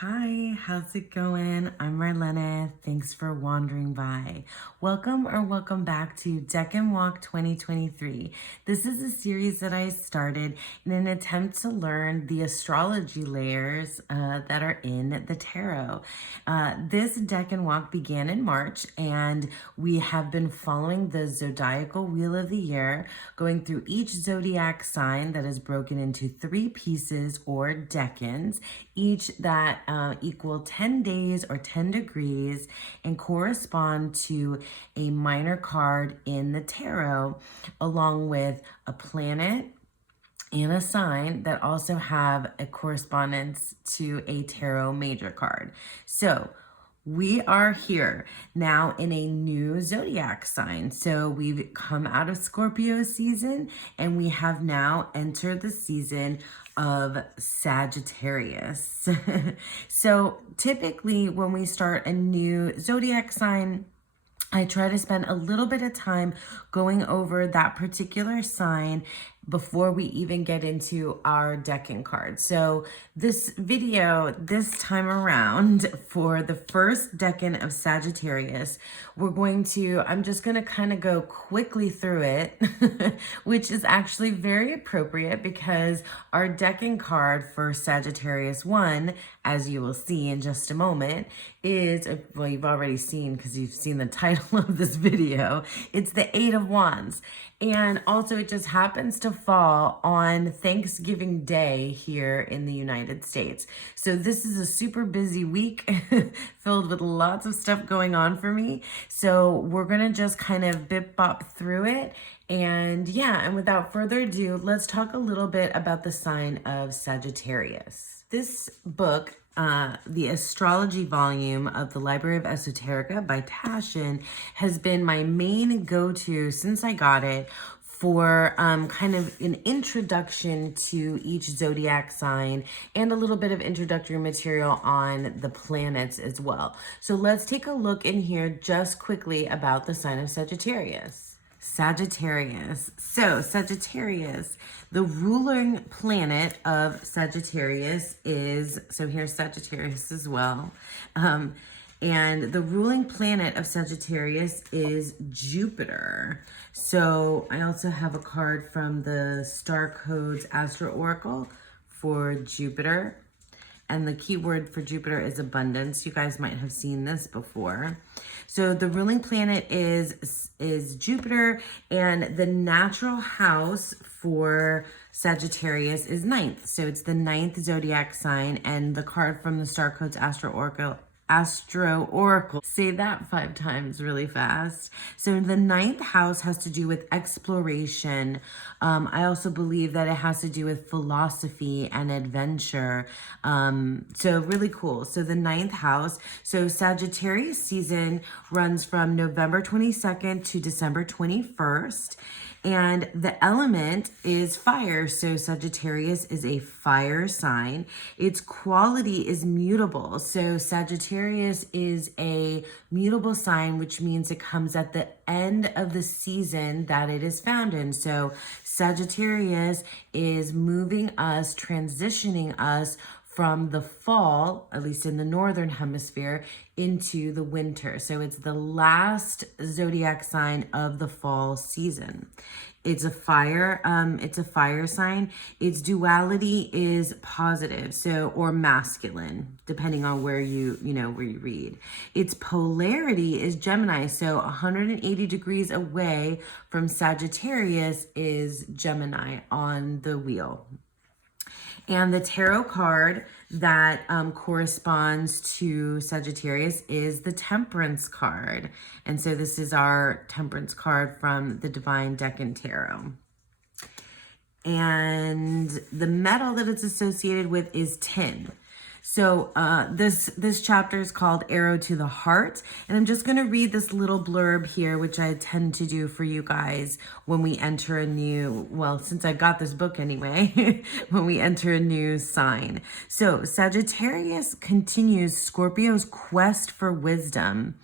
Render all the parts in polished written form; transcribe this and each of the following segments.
Hi, how's it going? I'm Marlena. Thanks for wandering by. Welcome back to Decan Walk 2023. This is a series that I started in an attempt to learn the astrology layers that are in the tarot. This Decan Walk began in March, and we have been following the zodiacal wheel of the year, going through each zodiac sign that is broken into 3 pieces or decans, each that equal 10 days or 10 degrees and correspond to a minor card in the tarot, along with a planet and a sign that also have a correspondence to a tarot major card. So we are here now in a new zodiac sign. So we've come out of Scorpio season and we have now entered the season of Sagittarius. So typically when we start a new zodiac sign, I try to spend a little bit of time going over that particular sign before we even get into our decan card. So this video, this time around, for the first decan of Sagittarius, I'm just going to kind of go quickly through it, which is actually very appropriate because our decan card for Sagittarius 1, as you will see in just a moment, is, well, you've already seen because you've seen the title of this video, it's the 8 of Wands. And also it just happens to fall on Thanksgiving Day here in the United States. So this is a super busy week filled with lots of stuff going on for me. So we're gonna just kind of bip bop through it. And yeah, and without further ado, let's talk a little bit about the sign of Sagittarius. This book, the astrology volume of the Library of Esoterica by Taschen, has been my main go-to since I got it for kind of an introduction to each zodiac sign and a little bit of introductory material on the planets as well. So let's take a look in here just quickly about the sign of Sagittarius. Sagittarius. So Sagittarius, the ruling planet of Sagittarius is, so here's Sagittarius as well. And the ruling planet of Sagittarius is Jupiter. So I also have a card from the Star Codes Astro Oracle for Jupiter. And the key word for Jupiter is abundance. You guys might have seen this before. So the ruling planet is Jupiter, and the natural house for Sagittarius is 9th. So it's the 9th zodiac sign, and the card from the Star Codes Astro Oracle. Say that 5 times really fast. So the 9th house has to do with exploration. I also believe that it has to do with philosophy and adventure. So really cool. So the 9th house. So Sagittarius season runs from November 22nd to December 21st. And the element is fire. So Sagittarius is a fire sign. Its quality is mutable. So Sagittarius is a mutable sign, which means it comes at the end of the season that it is found in. So Sagittarius is moving us, transitioning us from the fall, at least in the northern hemisphere, into the winter. So it's the last zodiac sign of the fall season. It's a fire sign. Its duality is positive, so, or masculine, depending on where you read. Its polarity is Gemini, so 180 degrees away from Sagittarius is Gemini on the wheel. And the tarot card that corresponds to Sagittarius is the Temperance card. And so this is our Temperance card from the Divine Decan Tarot. And the metal that it's associated with is tin. So this chapter is called Arrow to the Heart. And I'm just going to read this little blurb here, which I tend to do for you guys when we enter a new, well, since I got this book anyway, when we enter a new sign. So Sagittarius continues Scorpio's quest for wisdom,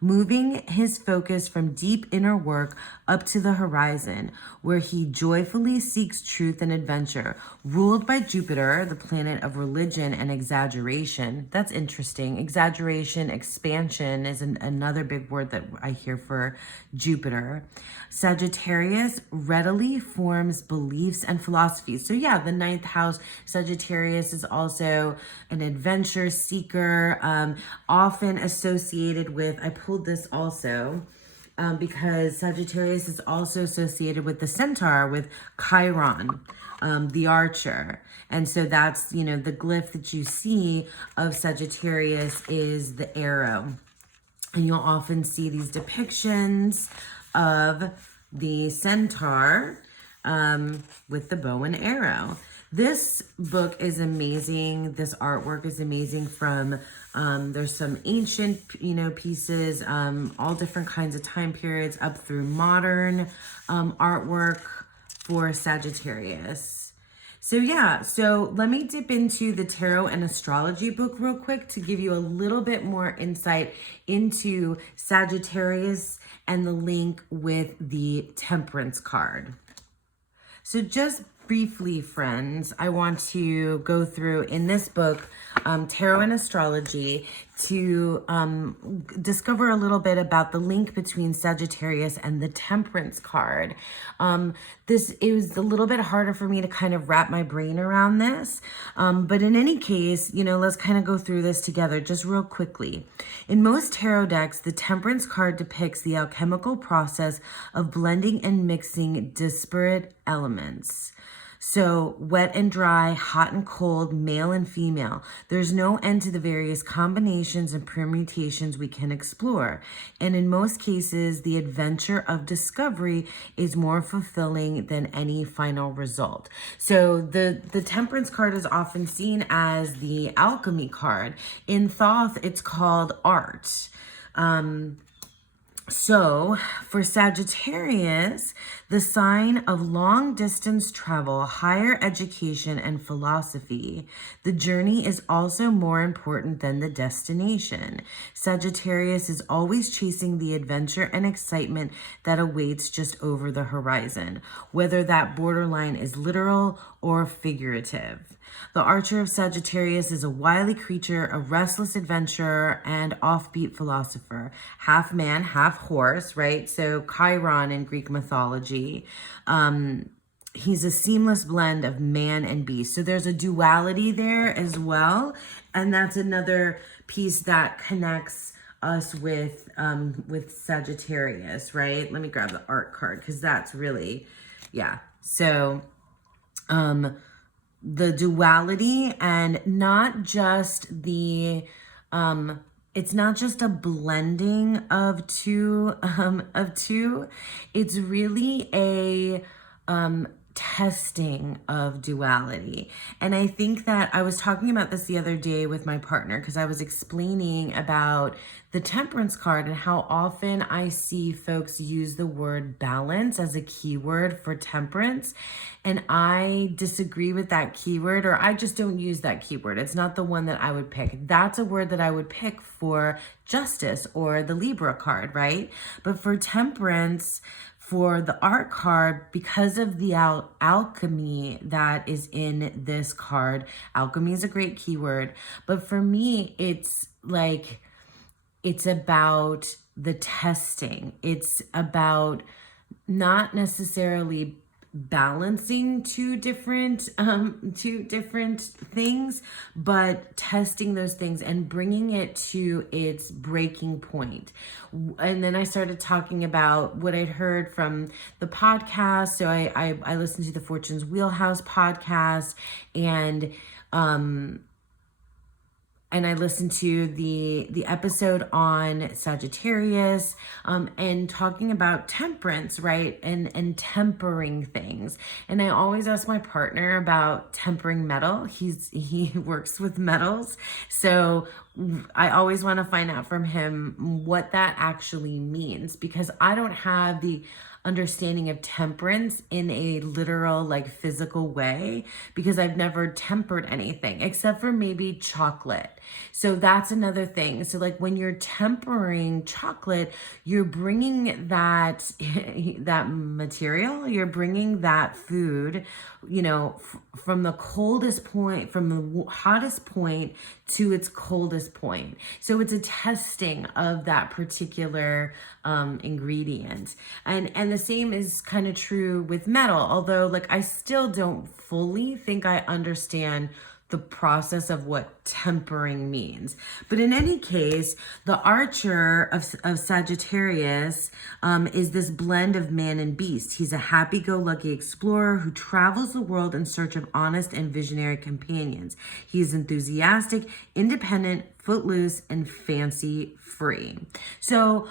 moving his focus from deep inner work up to the horizon, where he joyfully seeks truth and adventure. Ruled by Jupiter, the planet of religion and exaggeration. That's interesting. Exaggeration, expansion is another big word that I hear for Jupiter. Sagittarius readily forms beliefs and philosophies. So yeah, the ninth house, Sagittarius is also an adventure seeker, often associated with, I pulled this also, because Sagittarius is also associated with the centaur, with Chiron, the archer. And so that's, the glyph that you see of Sagittarius is the arrow. And you'll often see these depictions of the centaur with the bow and arrow. This book is amazing. This artwork is amazing from, there's some ancient, pieces, all different kinds of time periods up through modern artwork for Sagittarius. So yeah, so let me dip into the tarot and astrology book real quick to give you a little bit more insight into Sagittarius and the link with the Temperance card. So just briefly, friends, I want to go through in this book, Tarot and Astrology, to discover a little bit about the link between Sagittarius and the Temperance card. It was a little bit harder for me to kind of wrap my brain around this. But in any case, let's kind of go through this together just real quickly. In most tarot decks, the Temperance card depicts the alchemical process of blending and mixing disparate elements. So wet and dry, hot and cold, male and female. There's no end to the various combinations and permutations we can explore. And in most cases, the adventure of discovery is more fulfilling than any final result. So the Temperance card is often seen as the alchemy card. In Thoth, it's called art. So for Sagittarius, the sign of long distance travel, higher education, and philosophy, the journey is also more important than the destination. Sagittarius is always chasing the adventure and excitement that awaits just over the horizon, whether that borderline is literal or figurative. The Archer of Sagittarius is a wily creature, a restless adventurer, and offbeat philosopher. Half man, half horse, right? So Chiron in Greek mythology. He's a seamless blend of man and beast. So there's a duality there as well. And that's another piece that connects us with Sagittarius, right? Let me grab the art card because that's really, yeah. So, the duality, and not just the it's not just a blending of two, it's really a testing of duality. And I think that I was talking about this the other day with my partner because I was explaining about the Temperance card and how often I see folks use the word balance as a keyword for temperance. And I disagree with that keyword, or I just don't use that keyword. It's not the one that I would pick. That's a word that I would pick for justice or the Libra card, right? But for temperance, for the art card, because of the alchemy that is in this card, alchemy is a great keyword. But for me, it's like, it's about the testing. It's about not necessarily balancing two different things, but testing those things and bringing it to its breaking point. And then I started talking about what I'd heard from the podcast. So I listened to the Fortune's Wheelhouse podcast, and I listened to the episode on Sagittarius, and talking about temperance, right? And tempering things. And I always ask my partner about tempering metal. He works with metals. So I always want to find out from him what that actually means, because I don't have the understanding of temperance in a literal, like, physical way, because I've never tempered anything except for maybe chocolate. So that's another thing. So like when you're tempering chocolate, you're bringing that that material, you're bringing that food, you know, from the coldest point, from the hottest point to its coldest point. So it's a testing of that particular ingredient. And the same is kind of true with metal, although like I still don't fully think I understand the process of what tempering means. But in any case, the archer of Sagittarius is this blend of man and beast. He's a happy-go-lucky explorer who travels the world in search of honest and visionary companions. He is enthusiastic, independent, footloose, and fancy-free. So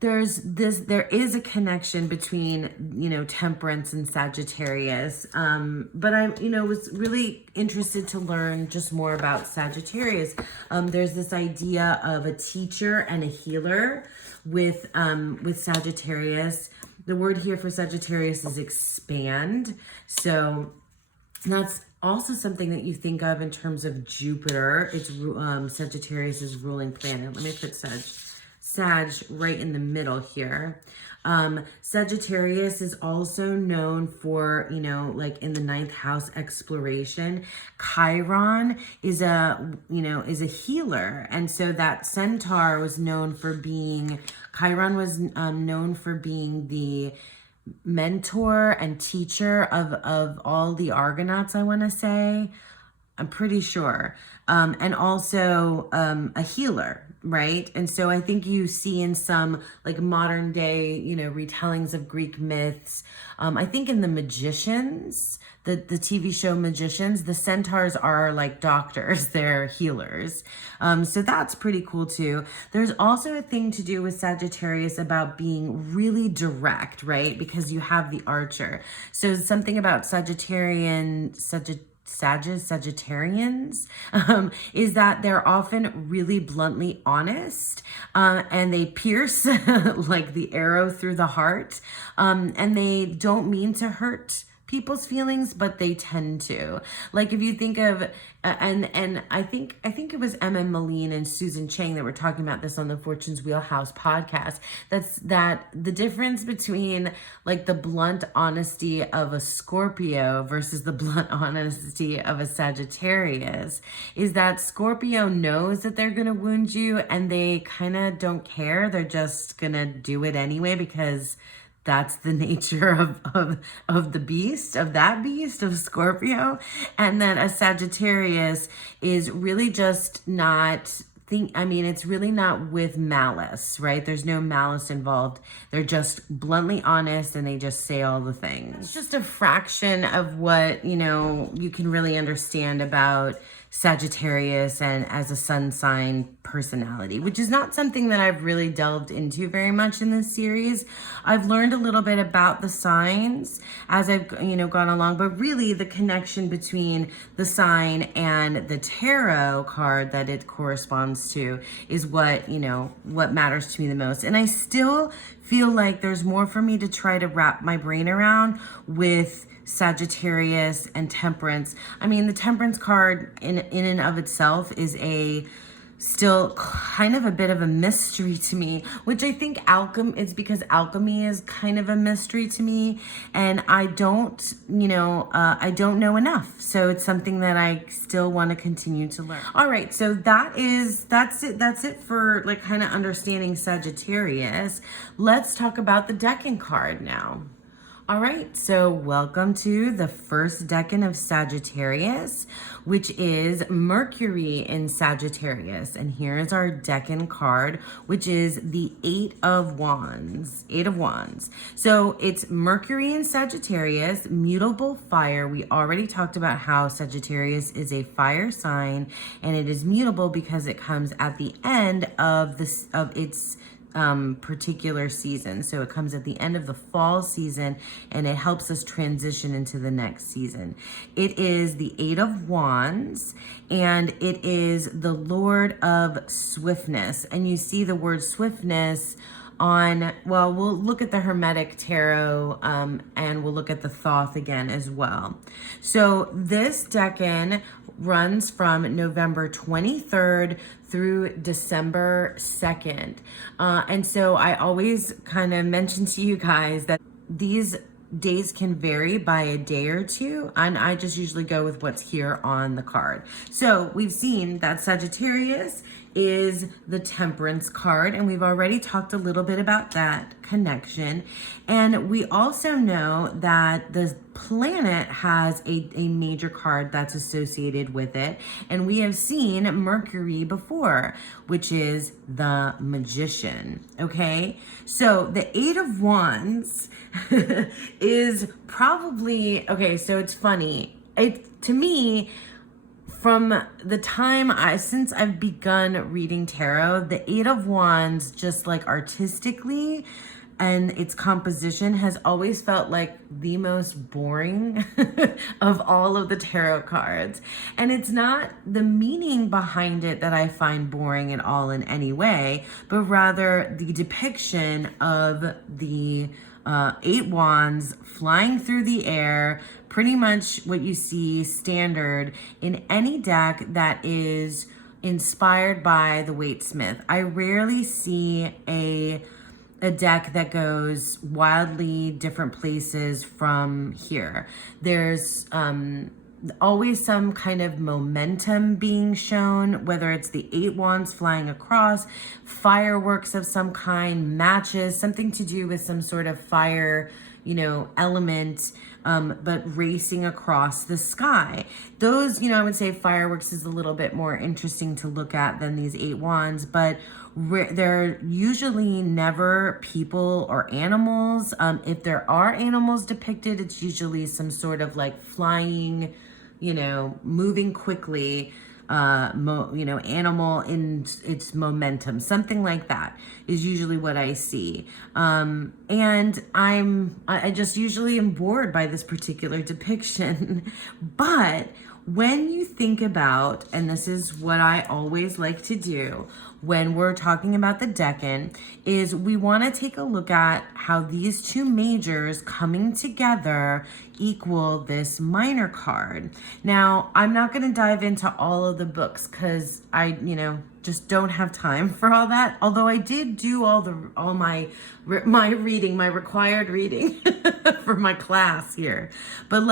there is a connection between, you know, Temperance and Sagittarius. But I, you know, was really interested to learn just more about Sagittarius. There's this idea of a teacher and a healer with Sagittarius. The word here for Sagittarius is expand. So that's also something that you think of in terms of Jupiter. It's Sagittarius's ruling planet. Let me put Sag right in the middle here. Sagittarius is also known for, you know, like in the 9th house exploration. Chiron is a healer. And so that centaur was known for being, Chiron was known for being the mentor and teacher of all the Argonauts, I want to say. I'm pretty sure. And also a healer, right? And so I think you see in some like modern day, you know, retellings of Greek myths, I think in the Magicians, the TV show Magicians, the centaurs are like doctors, they're healers. So that's pretty cool too. There's also a thing to do with Sagittarius about being really direct, right? Because you have the archer. So something about Sagittarians is that they're often really bluntly honest, and they pierce like the arrow through the heart, and they don't mean to hurt people's feelings, but they tend to. Like if you think of, and I think it was Emma Moline and Susan Chang that were talking about this on the Fortune's Wheelhouse podcast. That the difference between like the blunt honesty of a Scorpio versus the blunt honesty of a Sagittarius is that Scorpio knows that they're going to wound you and they kind of don't care. They're just going to do it anyway because that's the nature of the beast, of that beast, of Scorpio. And then a Sagittarius is really just not, it's really not with malice, right? There's no malice involved. They're just bluntly honest and they just say all the things. It's just a fraction of what, you know, you can really understand about Sagittarius and as a sun sign personality, which is not something that I've really delved into very much in this series. I've learned a little bit about the signs as I've, you know, gone along, but really the connection between the sign and the tarot card that it corresponds to is what, you know, what matters to me the most. And I still feel like there's more for me to try to wrap my brain around with Sagittarius and Temperance. I mean, the Temperance card in and of itself is still kind of a bit of a mystery to me, which I think it's because alchemy is kind of a mystery to me, and I don't know enough. So it's something that I still want to continue to learn. All right, so that's it for like kind of understanding Sagittarius. Let's talk about the Decan card now. All right, so welcome to the first decan of Sagittarius, which is Mercury in Sagittarius. And here is our decan card, which is the Eight of Wands. So it's Mercury in Sagittarius, mutable fire. We already talked about how Sagittarius is a fire sign, and it is mutable because it comes at the end of its particular season. So it comes at the end of the fall season and it helps us transition into the next season. It is the Eight of Wands and it is the Lord of Swiftness. And you see the word swiftness on, well, we'll look at the Hermetic Tarot and we'll look at the Thoth again as well. So this decan runs from November 23rd through December 2nd. And so I always kind of mention to you guys that these days can vary by a day or two, and I just usually go with what's here on the card. So we've seen that Sagittarius is the Temperance card, and we've already talked a little bit about that connection. And we also know that the planet has a major card that's associated with it, and we have seen Mercury before, which is the Magician. Okay, so the Eight of Wands is probably, okay, so it's funny, to me, from the time since I've begun reading tarot, the Eight of Wands, just like artistically and its composition, has always felt like the most boring of all of the tarot cards. And it's not the meaning behind it that I find boring at all in any way, but rather the depiction of the Eight Wands flying through the air, pretty much what you see standard in any deck that is inspired by the Waite-Smith. I rarely see a deck that goes wildly different places from here. There's always some kind of momentum being shown, whether it's the Eight Wands flying across, fireworks of some kind, matches, something to do with some sort of fire, element, but racing across the sky. Those, I would say fireworks is a little bit more interesting to look at than these Eight Wands, but they're usually never people or animals. If there are animals depicted, it's usually some sort of like flying, moving quickly, animal in its momentum, something like that is usually what I see. And I just usually am bored by this particular depiction. But when you think about, and this is what I always like to do when we're talking about the decan, is we want to take a look at how these two majors coming together equal this minor card. Now, I'm not going to dive into all of the books because I, just don't have time for all that. Although I did do all my reading, my required reading for my class here. But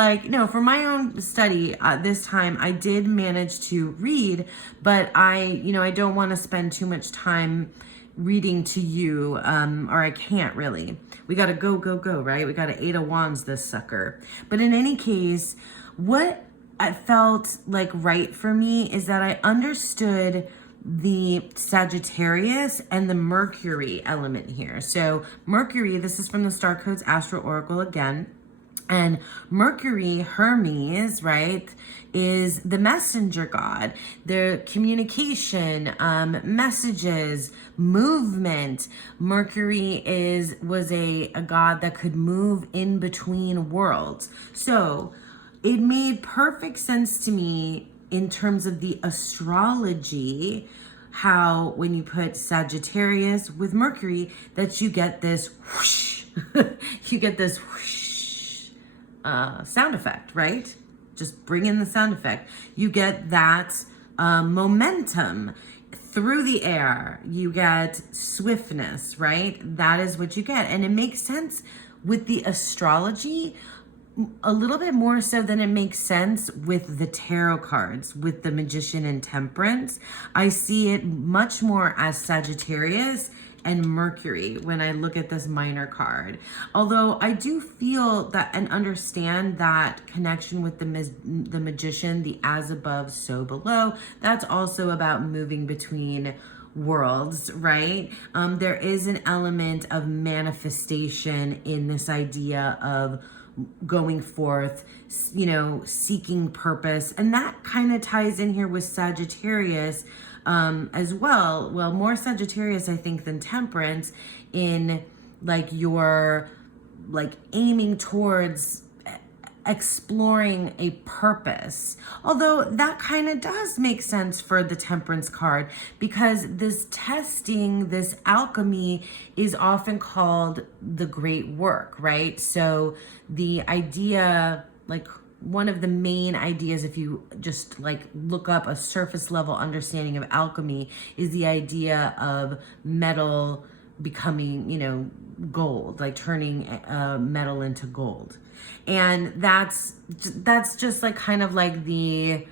for my own study this time, I did manage to read, but I don't want to spend too much time reading to you, or I can't really. We got to go, right? We got to Eight of Wands this sucker. But in any case, what I felt like right for me is that I understood the Sagittarius and the Mercury element here. So Mercury, this is from the Star Codes Astro Oracle again. And Mercury, Hermes, right, is the messenger god, the communication, messages, movement. Mercury was a god that could move in between worlds. So it made perfect sense to me in terms of the astrology, how when you put Sagittarius with Mercury, that you get this whoosh, you get this whoosh sound effect, right? Just bring in the sound effect. You get that momentum through the air. You get swiftness, right? That is what you get. And it makes sense with the astrology, a little bit more so than it makes sense with the tarot cards, with the Magician and Temperance. I see it much more as Sagittarius and Mercury when I look at this minor card. Although I do feel that and understand that connection with the Magician, the as above, so below. That's also about moving between worlds, right? There is an element of manifestation in this idea of going forth, you know, seeking purpose. And that kind of ties in here with Sagittarius as well. Well, more Sagittarius, I think, than Temperance, in like your like aiming towards exploring a purpose. Although that kind of does make sense for the Temperance card, because this testing, this alchemy, is often called the great work, right? So the idea, like one of the main ideas, if you just like look up a surface level understanding of alchemy, is the idea of metal becoming, you know, gold, like turning metal into gold. And that's just like kind of like the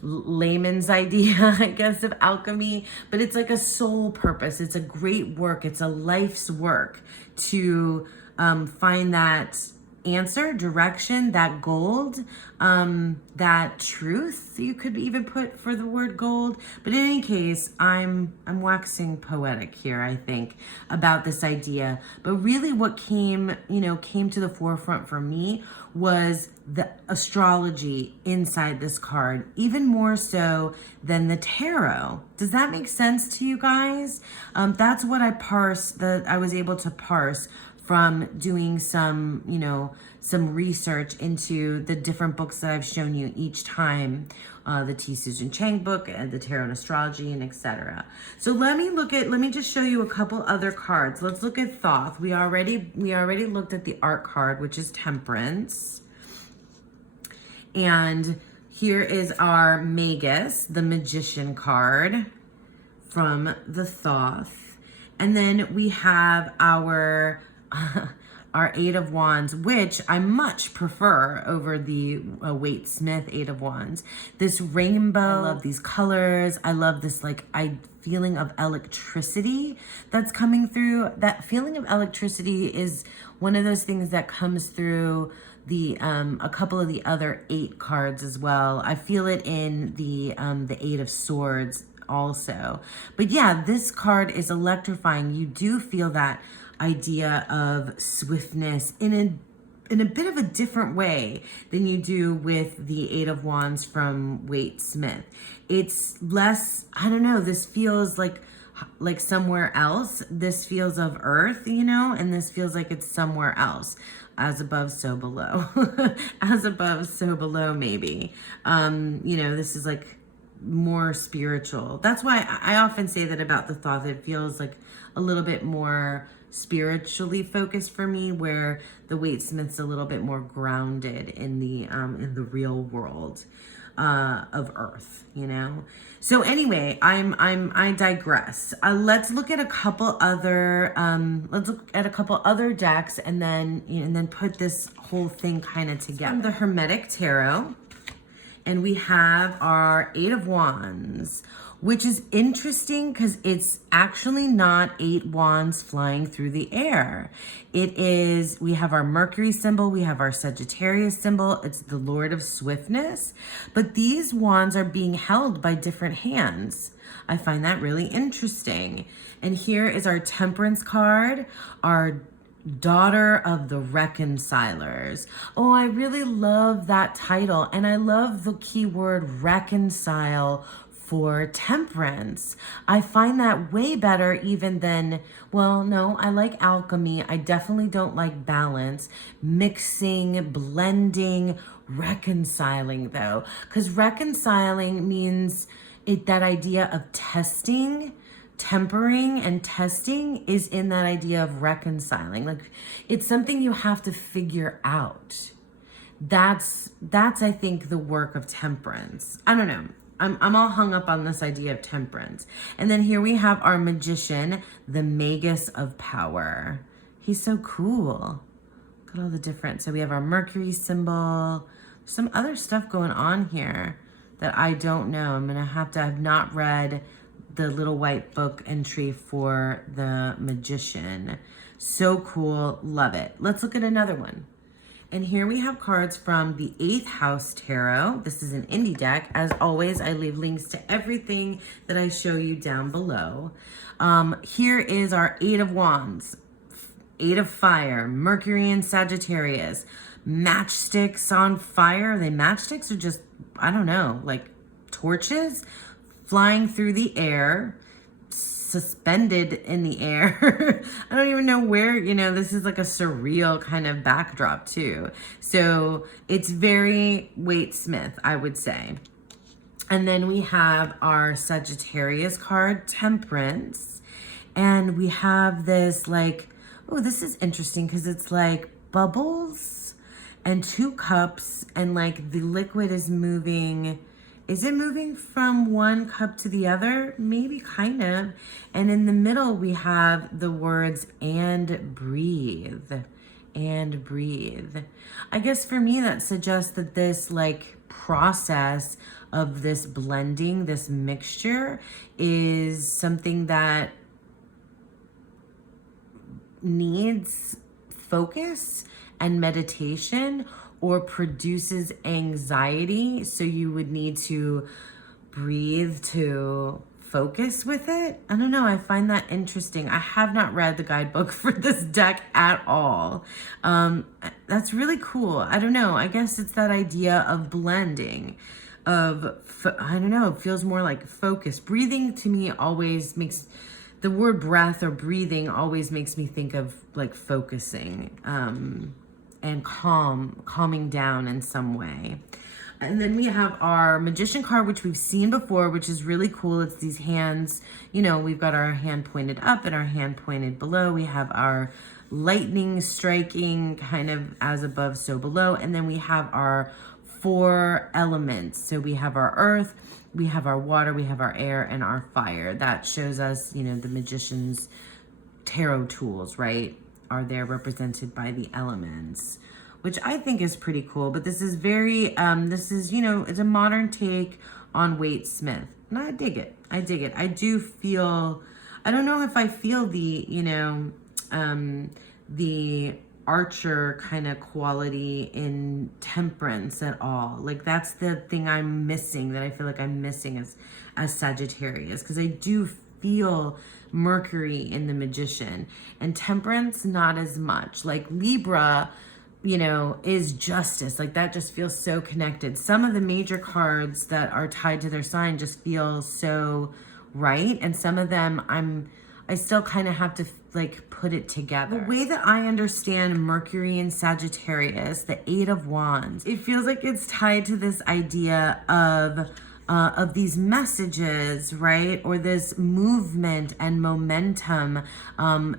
layman's idea, I guess, of alchemy. But it's like a soul purpose. It's a great work. It's a life's work to find that answer, direction, that gold, that truth, you could even put for the word gold. But in any case, I'm waxing poetic here, I think, about this idea. But really what came to the forefront for me was the astrology inside this card, even more so than the tarot. Does that make sense to you guys? That's what I was able to parse from doing some, you know, some research into the different books that I've shown you each time, the T. Susan Chang book, and the Tarot and Astrology, and etc. So let me just show you a couple other cards. Let's look at Thoth. We already looked at the art card, which is Temperance. And here is our Magus, the Magician card from the Thoth. And then we have our Eight of Wands, which I much prefer over the Waite Smith Eight of Wands. This rainbow, I love these colors. I love this like feeling of electricity that's coming through. That feeling of electricity is one of those things that comes through the a couple of the other 8 cards as well. I feel it in the Eight of Swords also. But yeah, this card is electrifying. You do feel that idea of swiftness in a bit of a different way than you do with the Eight of Wands from Waite Smith. It's less, I don't know, this feels like somewhere else. This feels of earth, you know, and this feels like it's somewhere else. As above, so below. As above, so below, maybe. You know, this is like more spiritual. That's why I often say that about the Thoth. It feels like a little bit more spiritually focused for me, where the Waite Smith's a little bit more grounded in the real world of Earth, you know. So anyway, I digress. Let's look at a couple other decks, and then put this whole thing kind of together. From the Hermetic Tarot, and we have our Eight of Wands, which is interesting because it's actually not 8 wands flying through the air. We have our Mercury symbol, we have our Sagittarius symbol, it's the Lord of Swiftness, but these wands are being held by different hands. I find that really interesting. And here is our Temperance card, our Daughter of the Reconcilers. Oh, I really love that title, and I love the keyword reconcile for Temperance. I find that way better even than, well, no, I like alchemy. I definitely don't like balance. Mixing, blending, reconciling though. Because reconciling means that idea of testing, tempering and testing is in that idea of reconciling. Like it's something you have to figure out. That's I think the work of Temperance. I don't know. I'm all hung up on this idea of Temperance. And then here we have our Magician, the Magus of Power. He's so cool. Look at all the different, so we have our Mercury symbol, some other stuff going on here that I don't know. I've not read the little white book entry for the Magician. So cool, love it. Let's look at another one. And here we have cards from the 8th House Tarot. This is an indie deck. As always, I leave links to everything that I show you down below. Here is our 8 of Wands, 8 of Fire, Mercury and Sagittarius, matchsticks on fire. Are they matchsticks or just, I don't know, like torches flying through the air, suspended in the air. I don't even know where, this is like a surreal kind of backdrop too. So it's very Waite Smith, I would say. And then we have our Sagittarius card, Temperance. And we have this like, oh, this is interesting because it's like bubbles and 2 cups, and like the liquid is moving. Is it moving from one cup to the other? Maybe, kind of. And in the middle, we have the words and breathe. And breathe. I guess for me, that suggests that this like process of this blending, this mixture, is something that needs focus and meditation, or produces anxiety, so you would need to breathe to focus with it. I don't know, I find that interesting. I have not read the guidebook for this deck at all. That's really cool. I don't know, I guess it's that idea of blending, I don't know, it feels more like focus. Breathing to me always makes, the word breath or breathing always makes me think of like focusing, and calming down in some way. And then we have our Magician card, which we've seen before, which is really cool. It's these hands, we've got our hand pointed up and our hand pointed below. We have our lightning striking kind of as above, so below. And then we have our 4 elements. So we have our earth, we have our water, we have our air, and our fire. That shows us, the Magician's tarot tools, right? Are there represented by the elements, which I think is pretty cool. But this is very, it's a modern take on Waite Smith. And I dig it. I do feel, I don't know if I feel the, the Archer kind of quality in Temperance at all. Like that's the thing I'm missing, that I feel like I'm missing as Sagittarius, because I do feel Mercury in the Magician, and Temperance not as much. Like Libra, is justice. Like that just feels so connected. Some of the major cards that are tied to their sign just feel so right, and some of them I still kind of have to like put it together. The way that I understand Mercury and Sagittarius, the 8 of Wands, it feels like it's tied to this idea of these messages, right? Or this movement and momentum.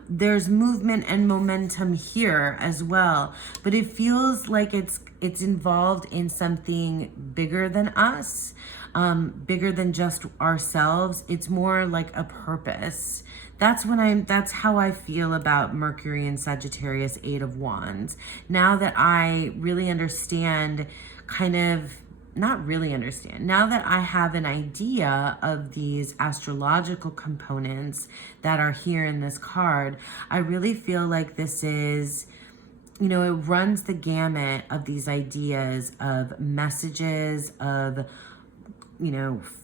There's movement and momentum here as well, but it feels like it's involved in something bigger than us, bigger than just ourselves. It's more like a purpose. That's how I feel about Mercury and Sagittarius, 8 of Wands. Now that I really understand, now that I have an idea of these astrological components that are here in this card, I really feel like this is, it runs the gamut of these ideas of messages, of,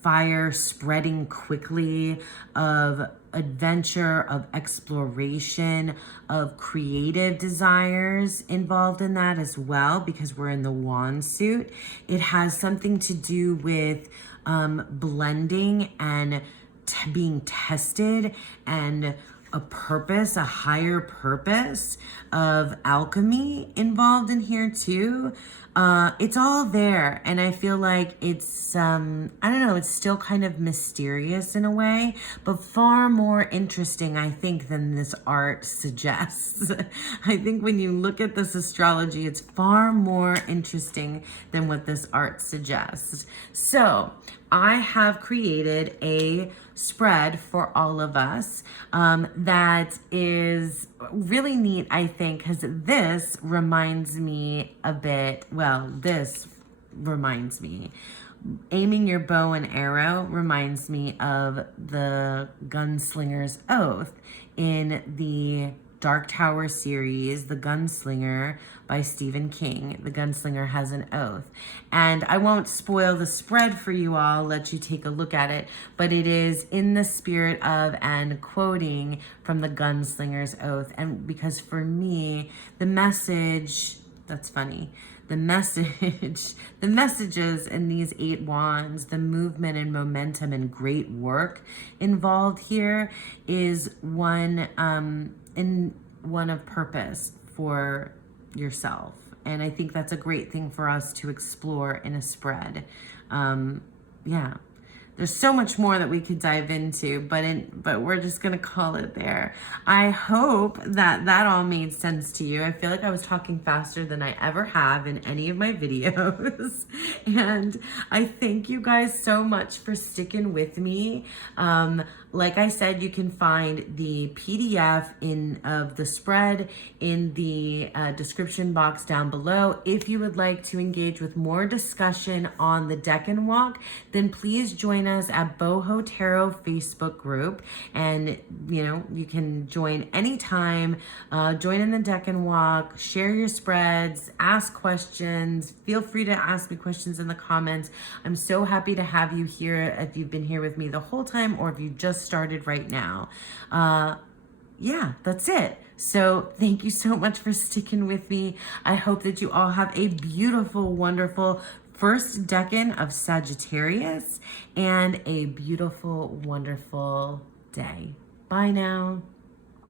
fire spreading quickly, of adventure, of exploration, of creative desires involved in that as well, because we're in the wand suit. It has something to do with blending and being tested, and a purpose, a higher purpose of alchemy involved in here too. It's all there, and I feel like it's, I don't know, it's still kind of mysterious in a way, but far more interesting, I think, than this art suggests. I think when you look at this astrology, it's far more interesting than what this art suggests. So I have created a spread for all of us that is really neat, I think, because this reminds me a bit, aiming your bow and arrow reminds me of the Gunslinger's Oath in the Dark Tower series, The Gunslinger by Stephen King. The Gunslinger has an oath. And I won't spoil the spread for you all, let you take a look at it, but it is in the spirit of and quoting from The Gunslinger's Oath. And because for me, the message that's funny. The message, the messages in these 8 wands, the movement and momentum and great work involved here is one of purpose for yourself. And I think that's a great thing for us to explore in a spread. Yeah. There's so much more that we could dive into, but we're just gonna call it there. I hope that all made sense to you. I feel like I was talking faster than I ever have in any of my videos. And I thank you guys so much for sticking with me. Like I said, you can find the PDF of the spread in the description box down below. If you would like to engage with more discussion on the Decan Walk, then please join us at Boho Tarot Facebook group. And, you can join anytime, join in the Decan Walk, share your spreads, ask questions. Feel free to ask me questions in the comments. I'm so happy to have you here if you've been here with me the whole time or if you just started right now. Yeah, that's it. So thank you so much for sticking with me. I hope that you all have a beautiful, wonderful first decan of Sagittarius and a beautiful, wonderful day. Bye now.